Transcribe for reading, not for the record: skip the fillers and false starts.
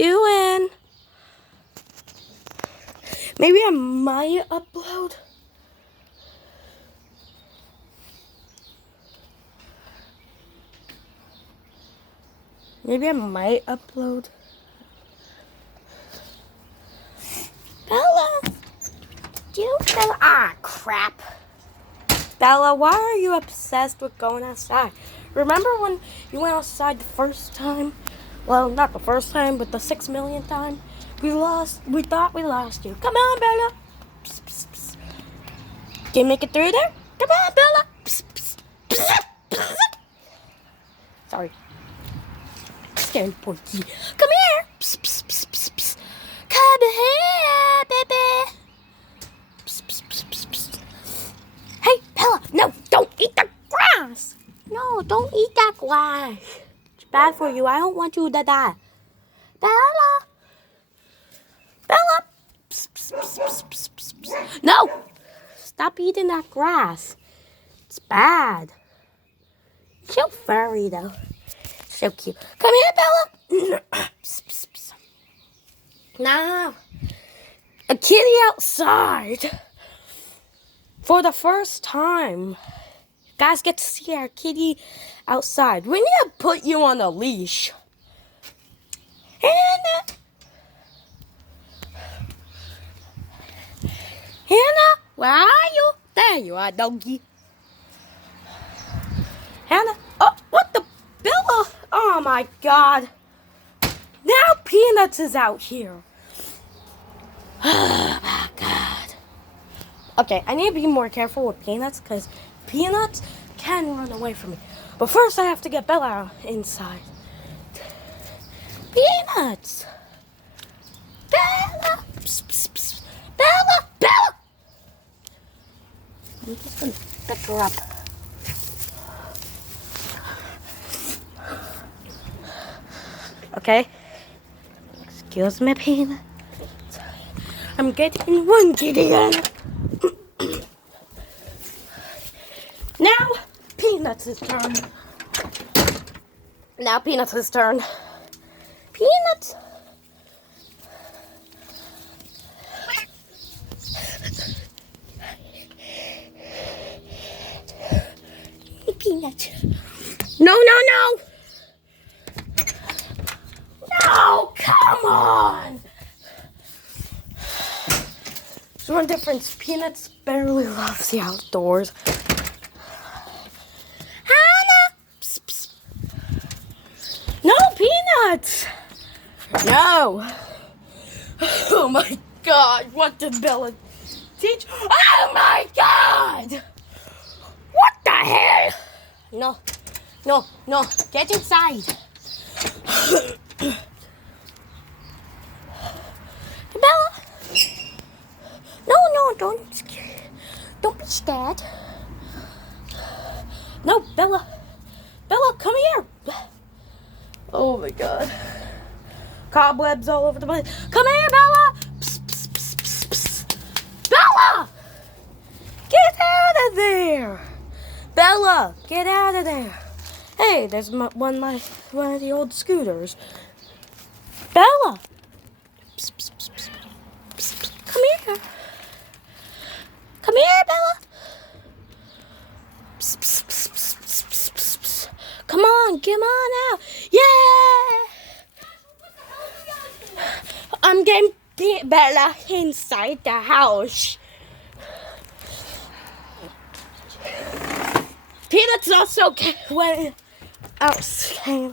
doing? Maybe I might upload. Maybe I might upload. Bella! Bella! Ah, crap. Bella, why are you obsessed with going outside? Remember when you went outside the first time? Well, not the first time, but the 6 millionth time? We thought we lost you. Come on, Bella. Psst, psst, psst. Can you make it through there? Come on, Bella. Psst, psst, psst, psst. Sorry. Scared Porky. Come here. Psst, psst, psst, psst, psst. Come here, baby. Psst, psst, psst, psst, psst. Hey, Bella. No, don't eat the grass. No, don't eat that grass. It's bad for you. I don't want you to die. Bella. Bella. Psst, psst, psst, psst, psst, psst, psst. No. Stop eating that grass. It's bad. So furry, though. So cute. Come here, Bella. Psst, psst, psst. Now, a kitty outside. For the first time. You guys get to see our kitty outside. We need to put you on a leash. Hannah. Hannah, where are you? There you are, doggy. Hannah. Oh, what the? Bella. Oh, my God. Now Peanuts is out here. Oh, my God. Okay, I need to be more careful with Peanuts because Peanuts can run away from me. But first, I have to get Bella inside. Peanuts. Bella. Psst, psst, psst. Bella. Bella. I'm just going to pick her up. Okay. Excuse me, Peanut. I'm getting one kitty in. Now, Peanuts' turn. Now, Peanuts' turn. Peanuts. Peanuts. No, no, no. No, come on. There's one difference. Peanuts barely loves the outdoors. Hannah! Psst, psst. No, Peanuts! No. Oh, my God. What did Bella teach? Oh, my God! What the hell? No. No, no. Get inside. Bella. No, no, don't be scared. No, Bella. Bella, come here. Oh my God. Cobwebs all over the place. Come here, Bella. Psst, psst, psst, psst, psst. Bella! Get out of there. Bella, get out of there. Hey, there's one of the old scooters. Bella. Psst, psst, psst, psst. Psst, psst. Come here. Come here, Bella. Psst, psst, psst, psst, psst, psst, psst, psst. Come on out. Yeah. I'm getting Bella inside the house. Peanuts also went outside.